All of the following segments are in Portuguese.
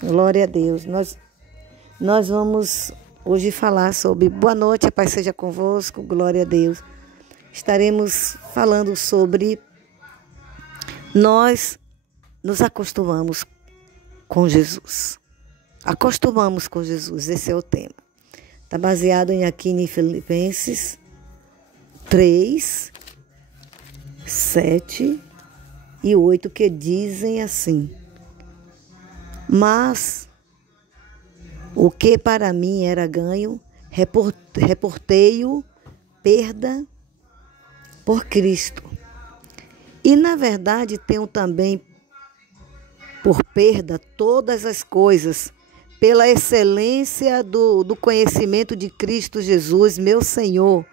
Glória a Deus. Nós vamos hoje falar sobre boa noite, a paz seja convosco, glória a Deus. Estaremos falando sobre nós nos acostumamos com Jesus. Acostumamos com Jesus, esse é o tema. Está baseado aqui em Filipenses 3, 7 e 8, que dizem assim: mas o que para mim era ganho, reportei-o perda por Cristo. E na verdade tenho também por perda todas as coisas, pela excelência do conhecimento de Cristo Jesus, meu Senhor,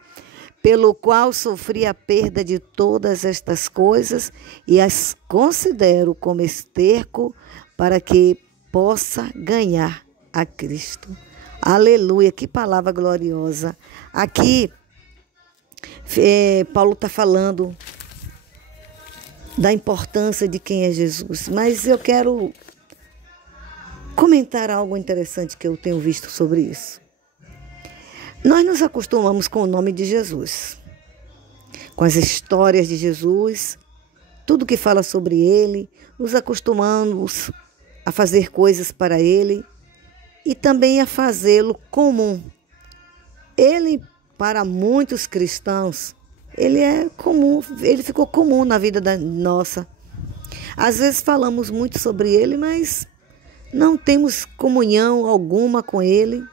pelo qual sofri a perda de todas estas coisas e as considero como esterco para que possa ganhar a Cristo. Aleluia, que palavra gloriosa. Aqui, Paulo está falando da importância de quem é Jesus, mas eu quero comentar algo interessante que eu tenho visto sobre isso. Nós nos acostumamos com o nome de Jesus, com as histórias de Jesus, tudo que fala sobre ele, nos acostumamos a fazer coisas para ele e também a fazê-lo comum. Ele, para muitos cristãos, ele é comum, ele ficou comum na vida nossa. Às vezes falamos muito sobre ele, mas não temos comunhão alguma com ele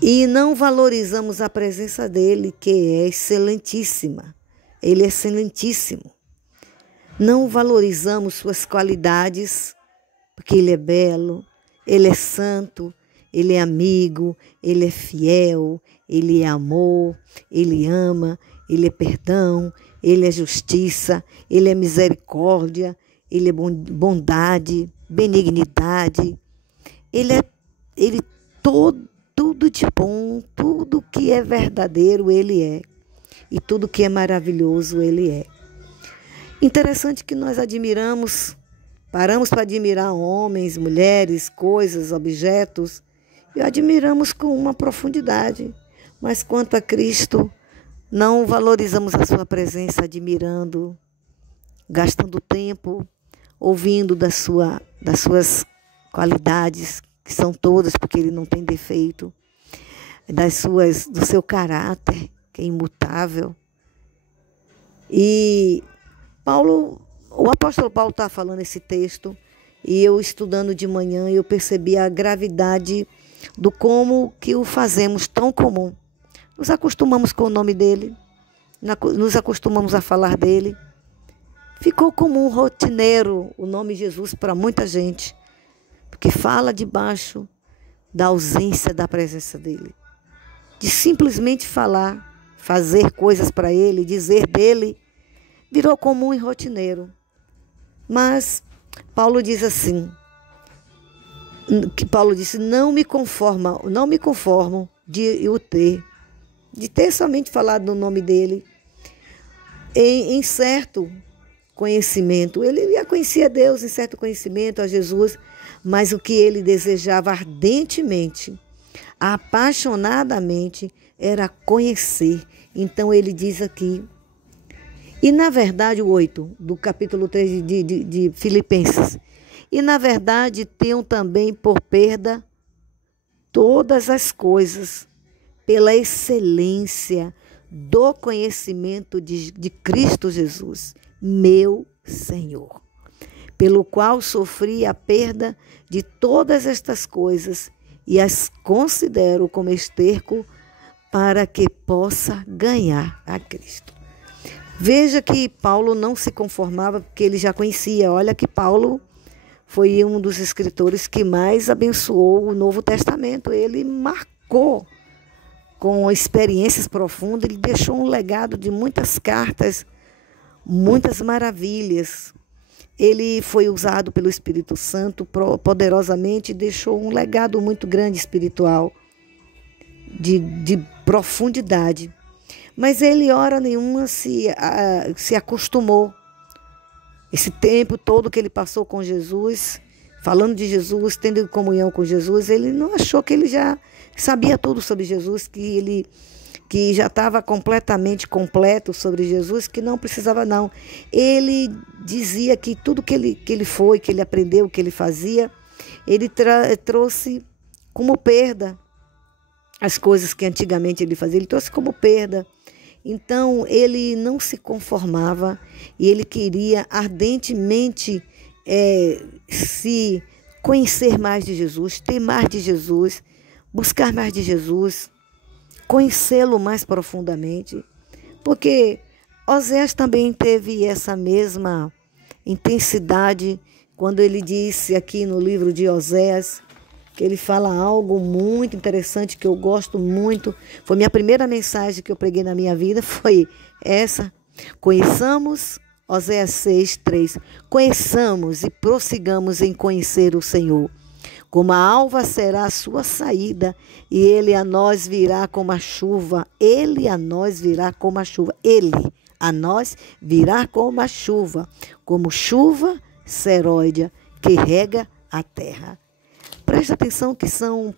e não valorizamos a presença dele, que é excelentíssima. Ele é excelentíssimo. Não valorizamos suas qualidades, porque ele é belo, ele é santo, ele é amigo, ele é fiel, ele é amor, ele ama, ele é perdão, ele é justiça, ele é misericórdia, ele é bondade, benignidade. Ele tudo de bom, tudo que é verdadeiro ele é. E tudo que é maravilhoso ele é. Interessante que nós paramos para admirar homens, mulheres, coisas, objetos, e admiramos com uma profundidade. Mas quanto a Cristo, não valorizamos a sua presença admirando, gastando tempo, ouvindo das suas qualidades, que são todas, porque ele não tem defeito, do seu caráter, que é imutável. E o apóstolo Paulo está falando esse texto, e eu estudando de manhã, eu percebi a gravidade do como que o fazemos tão comum. Nos acostumamos com o nome dele, nos acostumamos a falar dele. Ficou comum, rotineiro, o nome Jesus para muita gente, porque fala debaixo da ausência da presença dele. De simplesmente falar, fazer coisas para ele, dizer dele, virou comum e rotineiro. Mas Paulo diz assim, que Paulo disse: não me conformo de ter somente falado no nome dele em certo conhecimento. Ele já conhecia Deus em certo conhecimento, a Jesus, mas o que ele desejava ardentemente, apaixonadamente, era conhecer. Então ele diz aqui, e na verdade o 8 do capítulo 3 de Filipenses, e na verdade tenho também por perda todas as coisas, pela excelência do conhecimento de Cristo Jesus, meu Senhor, pelo qual sofri a perda de todas estas coisas e as considero como esterco para que possa ganhar a Cristo. Veja que Paulo não se conformava porque ele já conhecia. Olha que Paulo foi um dos escritores que mais abençoou o Novo Testamento. Ele marcou com experiências profundas, ele deixou um legado de muitas cartas, muitas maravilhas. Ele foi usado pelo Espírito Santo poderosamente e deixou um legado muito grande espiritual, de profundidade. Mas ele, hora nenhuma, se acostumou. Esse tempo todo que ele passou com Jesus falando de Jesus, tendo comunhão com Jesus, ele não achou que ele já sabia tudo sobre Jesus, que já estava completamente completo sobre Jesus, que não precisava não. Ele dizia que tudo que ele foi, que ele aprendeu, que ele fazia, ele trouxe como perda as coisas que antigamente ele fazia, ele trouxe como perda. Então, ele não se conformava e ele queria ardentemente se conhecer mais de Jesus, ter mais de Jesus, buscar mais de Jesus, conhecê-lo mais profundamente, porque Oséias também teve essa mesma intensidade quando ele disse aqui no livro de Oséias, que ele fala algo muito interessante que eu gosto muito. Foi minha primeira mensagem que eu preguei na minha vida, foi essa. Conheçamos, Oséias 6:3. Conheçamos e prossigamos em conhecer o Senhor. Como a alva será a sua saída, e ele a nós virá como a chuva. Ele a nós virá como a chuva. Ele a nós virá como a chuva, como chuva seródia que rega a terra. Preste atenção que são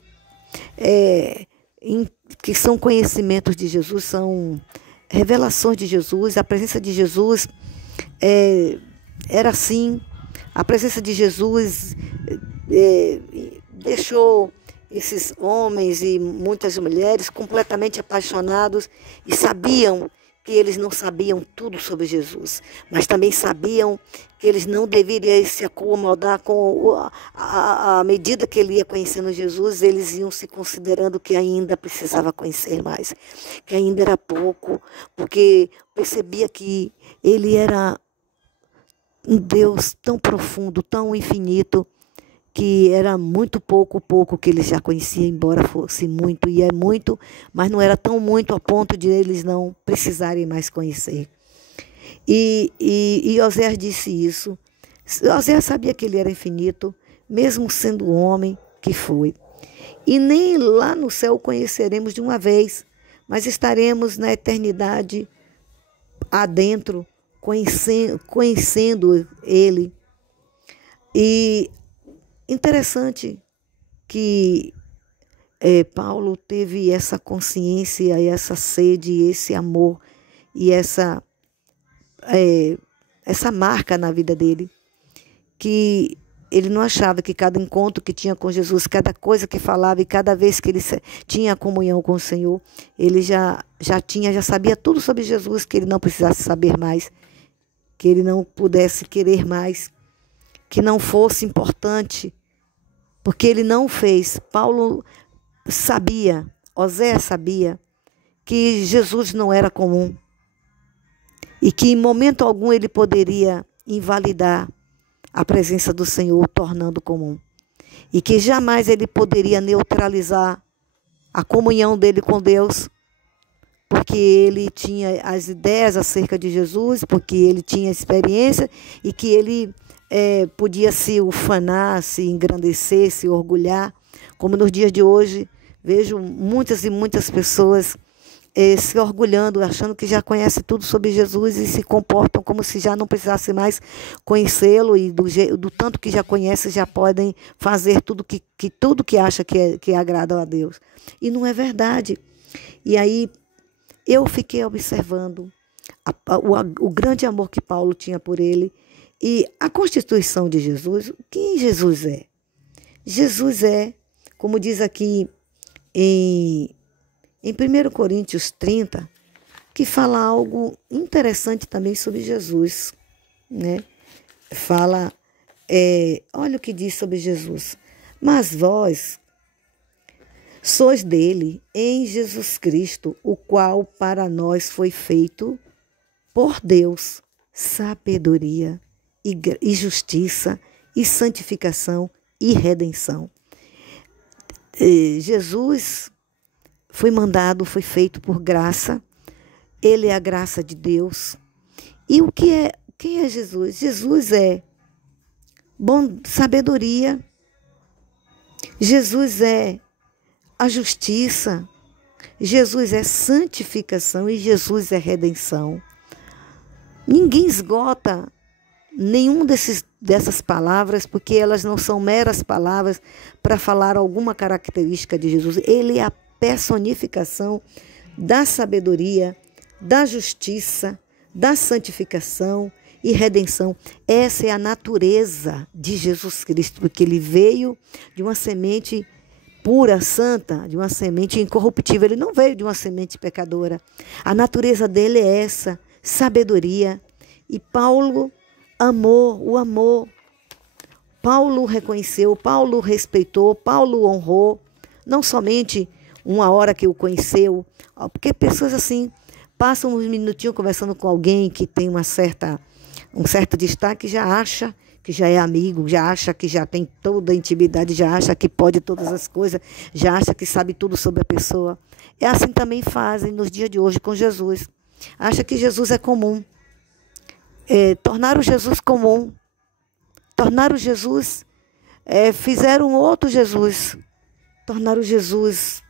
conhecimentos de Jesus, são revelações de Jesus. A presença de Jesus era assim. A presença de Jesus deixou esses homens e muitas mulheres completamente apaixonados e sabiam que eles não sabiam tudo sobre Jesus, mas também sabiam que eles não deveriam se acomodar com a medida que ele ia conhecendo Jesus, eles iam se considerando que ainda precisava conhecer mais, que ainda era pouco, porque percebia que ele era um Deus tão profundo, tão infinito, que era muito pouco que eles já conheciam, embora fosse muito, e é muito, mas não era tão muito a ponto de eles não precisarem mais conhecer. E Oséias disse isso. Oséias sabia que ele era infinito, mesmo sendo homem que foi. E nem lá no céu o conheceremos de uma vez, mas estaremos na eternidade adentro, conhecendo ele. E interessante que Paulo teve essa consciência, essa sede, esse amor e essa marca na vida dele, que ele não achava que cada encontro que tinha com Jesus, cada coisa que falava e cada vez que ele tinha comunhão com o Senhor, ele já sabia tudo sobre Jesus, que ele não precisasse saber mais, que ele não pudesse querer mais, que não fosse importante, porque ele não fez. Paulo sabia, Oséias sabia, que Jesus não era comum e que em momento algum ele poderia invalidar a presença do Senhor, tornando comum, e que jamais ele poderia neutralizar a comunhão dele com Deus, porque ele tinha as ideias acerca de Jesus, porque ele tinha experiência e que ele podia se ufanar, se engrandecer, se orgulhar, como nos dias de hoje vejo muitas e muitas pessoas se orgulhando, achando que já conhece tudo sobre Jesus e se comportam como se já não precisasse mais conhecê-lo, e do tanto que já conhece já podem fazer tudo que acha que agrada a Deus. E não é verdade. E aí eu fiquei observando o grande amor que Paulo tinha por ele e a constituição de Jesus. Quem Jesus é? Jesus é, como diz aqui em 1 Coríntios 30, que fala algo interessante também sobre Jesus, né? Fala, olha o que diz sobre Jesus. Mas vós sois dele em Jesus Cristo, o qual para nós foi feito por Deus sabedoria e justiça e santificação e redenção. Jesus foi mandado, foi feito por graça. Ele é a graça de Deus. E quem é Jesus? Jesus é sabedoria. Jesus é a justiça. Jesus é santificação e Jesus é redenção. Ninguém esgota nenhum dessas palavras, porque elas não são meras palavras para falar alguma característica de Jesus. Ele é a personificação da sabedoria, da justiça, da santificação e redenção. Essa é a natureza de Jesus Cristo, porque ele veio de uma semente pura, santa, de uma semente incorruptível. Ele não veio de uma semente pecadora. A natureza dele é essa, sabedoria. E Paulo o amou. Paulo reconheceu, Paulo respeitou, Paulo honrou. Não somente uma hora que o conheceu, porque pessoas assim passam uns minutinhos conversando com alguém que tem um certo destaque, já acha que já é amigo, já acha que já tem toda a intimidade, já acha que pode todas as coisas, já acha que sabe tudo sobre a pessoa. É assim também fazem nos dias de hoje com Jesus. Acha que Jesus é comum. Tornaram Jesus comum. Tornaram Jesus, fizeram outro Jesus. Tornaram Jesus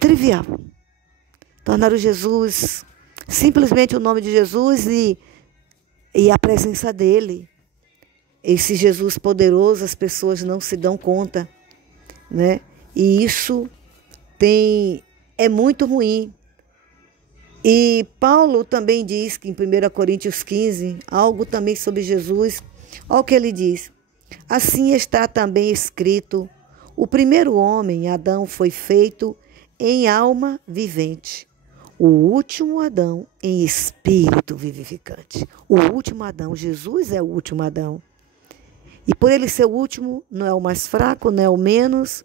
trivial. Tornaram Jesus simplesmente o nome de Jesus e a presença dele. Esse Jesus poderoso, as pessoas não se dão conta, né? E isso é muito ruim. E Paulo também diz que em 1 Coríntios 15, algo também sobre Jesus. Olha o que ele diz. Assim está também escrito: o primeiro homem, Adão, foi feito em alma vivente. O último Adão em espírito vivificante. O último Adão, Jesus é o último Adão. E por ele ser o último, não é o mais fraco, não é o menos,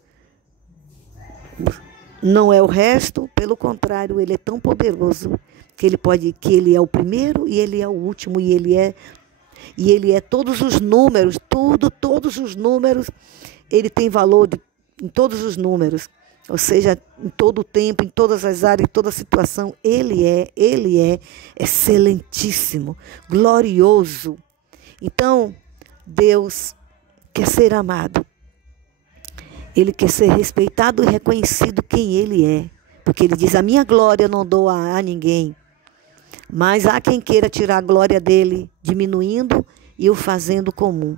não é o resto. Pelo contrário, ele é tão poderoso que ele é o primeiro e ele é o último, e ele é todos os números, todos os números, ele tem valor em todos os números. Ou seja, em todo o tempo, em todas as áreas, em toda situação, ele é excelentíssimo, glorioso. Então, Deus quer ser amado. Ele quer ser respeitado e reconhecido quem ele é. Porque ele diz: a minha glória eu não dou a ninguém. Mas há quem queira tirar a glória dele, diminuindo e o fazendo comum.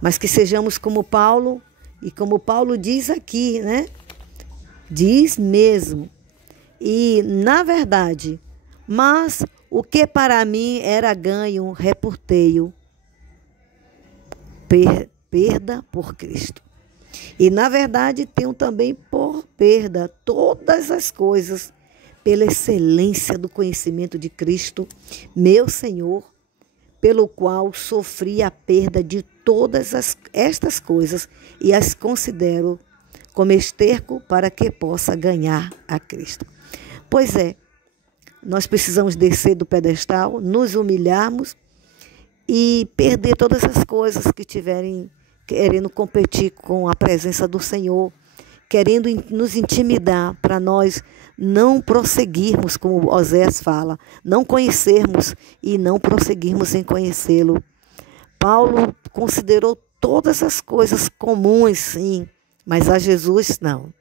Mas que sejamos como Paulo, e como Paulo diz aqui, né? Diz mesmo. E, na verdade, mas o que para mim era ganho, reportei-o perda por Cristo. E, na verdade, tenho também por perda todas as coisas, pela excelência do conhecimento de Cristo, meu Senhor, pelo qual sofri a perda de todas estas coisas e as considero como esterco para que possa ganhar a Cristo. Pois é, nós precisamos descer do pedestal, nos humilharmos e perder todas as coisas que tiverem querendo competir com a presença do Senhor, querendo nos intimidar para nós não prosseguirmos, como Oséias fala, não conhecermos e não prosseguirmos em conhecê-lo. Paulo considerou todas as coisas comuns, sim, mas a Jesus não.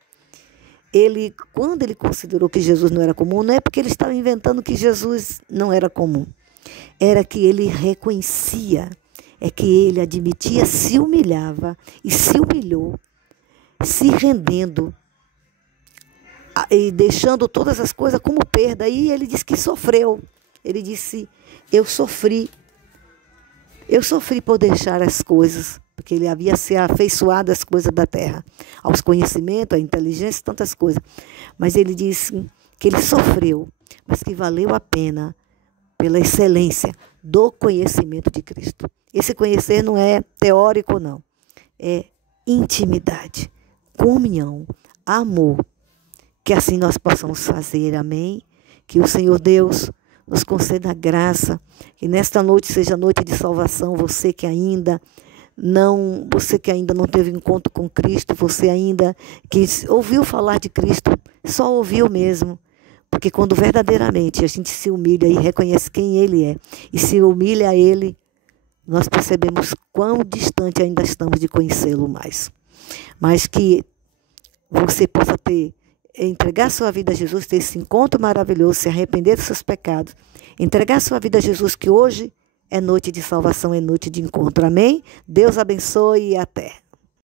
Quando ele considerou que Jesus não era comum, não é porque ele estava inventando que Jesus não era comum. Era que ele reconhecia, é que ele admitia, se humilhava e se humilhou, se rendendo e deixando todas as coisas como perda. E ele disse que sofreu. Ele disse: eu sofri por deixar as coisas, porque ele havia se afeiçoado às coisas da terra, aos conhecimentos, à inteligência, tantas coisas. Mas ele disse que ele sofreu, mas que valeu a pena pela excelência do conhecimento de Cristo. Esse conhecer não é teórico, não. É intimidade, comunhão, amor. Que assim nós possamos fazer, amém? Que o Senhor Deus nos conceda a graça, que nesta noite seja noite de salvação. Você que ainda não teve encontro com Cristo, você ainda que ouviu falar de Cristo, só ouviu mesmo. Porque quando verdadeiramente a gente se humilha e reconhece quem Ele é, e se humilha a Ele, nós percebemos quão distante ainda estamos de conhecê-lo mais. Mas que você possa entregar sua vida a Jesus, ter esse encontro maravilhoso, se arrepender dos seus pecados, entregar sua vida a Jesus, que hoje É noite de salvação, é noite de encontro. Amém? Deus abençoe e até.